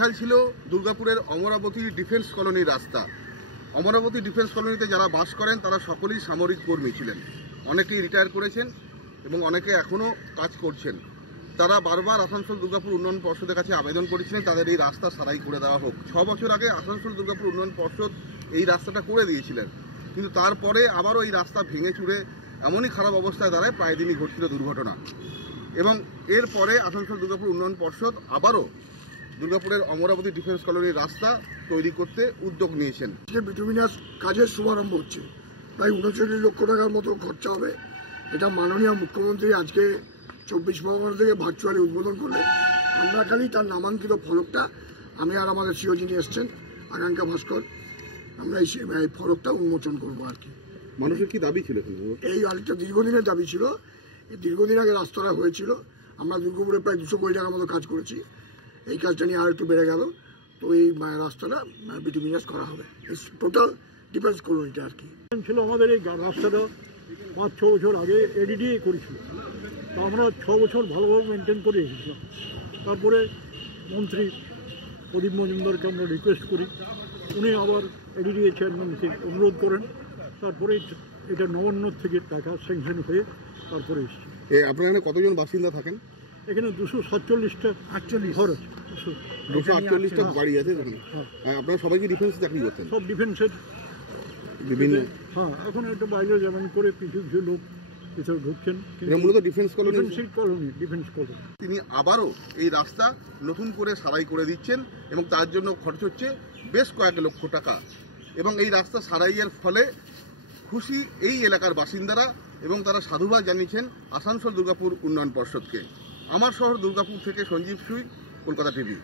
বেহাল ছিল দুর্গাপুরের অমরাবতী ডিফেন্স কলোনির রাস্তা। অমরাবতী ডিফেন্স কলোনিতে যারা বাস করেন তারা সকলেই সামরিক কর্মী ছিলেন, অনেকেই রিটায়ার করেছেন এবং অনেকে এখনও কাজ করছেন। তারা বারবার আসানসোল দুর্গাপুর উন্নয়ন পর্ষদের কাছে আবেদন করেছিলেন তাদের এই রাস্তা সারাই করে দেওয়া হোক। 6 বছর আগে আসানসোল দুর্গাপুর উন্নয়ন পর্ষদ এই রাস্তাটা করে দিয়েছিলেন, কিন্তু তারপরে আবারও এই রাস্তা ভেঙে চুরে এমনই খারাপ অবস্থায় দাঁড়ায় প্রায় দিনই ঘটছিল দুর্ঘটনা। এবং এরপরে আসানসোল দুর্গাপুর উন্নয়ন পর্ষদ আবারও দুর্গাপুরের অমরাবতী ডিফেন্স কলোনির রাস্তা তৈরি করতে উদ্যোগ নিয়েছেন। বিটুমিনাস কাজের শুভারম্ভ হচ্ছে, প্রায় 39 লক্ষ টাকার মতো খরচা হবে। এটা মাননীয় মুখ্যমন্ত্রী আজকে 24 পরগনা থেকে ভার্চুয়ালি উদ্বোধন করলেন। আমরা খালি তার নামাঙ্কিত ফলকটা, আমি আর আমাদের সিও যিনি এসছেন আকাঙ্ক্ষা ভাস্কর, আমরা এই ফলকটা উন্মোচন করবো আর কি। মানুষের কি দাবি ছিল? এই আরেকটা দীর্ঘদিনের দাবি ছিল। দীর্ঘদিন আগে রাস্তাটা হয়েছিল, আমরা দুর্গাপুরে প্রায় 200 কোটি টাকার মতো কাজ করেছি। এই কাজটা নিয়ে আর একটু বেড়ে গেল, তো এই রাস্তাটা বিটুমিনাস করা হবে, টোটাল ডিফেন্স কলোনিটা আর কি। ছিল আমাদের এই রাস্তাটা 5-6 বছর আগে এডিডিএ করেছিল, তো আমরা 6 বছর ভালোভাবে মেনটেন করে এসেছিলাম। তারপরে মন্ত্রী প্রদীপ মজুমদারকে আমরা রিকোয়েস্ট করি, উনি আবার এডিডিএ চেয়ারম্যানকে অনুরোধ করেন, তারপরে এটা নবান্নর থেকে টাকা স্যাংশন হয়ে তারপরে এসেছে। আপনার এখানে কতজন বাসিন্দা থাকেন? এখানে 247টা ঘর আছে, 248টা বাড়ি আছে। আপনারা সবাই কি ডিফেন্সে চাকরি করতেন? সব ডিফেন্সের বিভিন্ন। হ্যাঁ, এখন একটা বাইরে যেমন করে কিছু কিছু লোক ভিতরে ঢুকছেন, মূলত ডিফেন্স কলোনি। Defence colony. তিনি আবারও এই রাস্তা নতুন করে সারাই করে দিচ্ছেন এবং তার জন্য খরচ হচ্ছে বেশ কয়েক লক্ষ টাকা। এবং এই রাস্তা সারাইয়ের ফলে খুশি এই এলাকার বাসিন্দারা এবং তারা সাধুবাদ জানিয়েছেন আসানসোল দুর্গাপুর উন্নয়ন পর্ষদকে। আমার শহর দুর্গাপুর থেকে সঞ্জীব সুই, কলকাতা টিভি।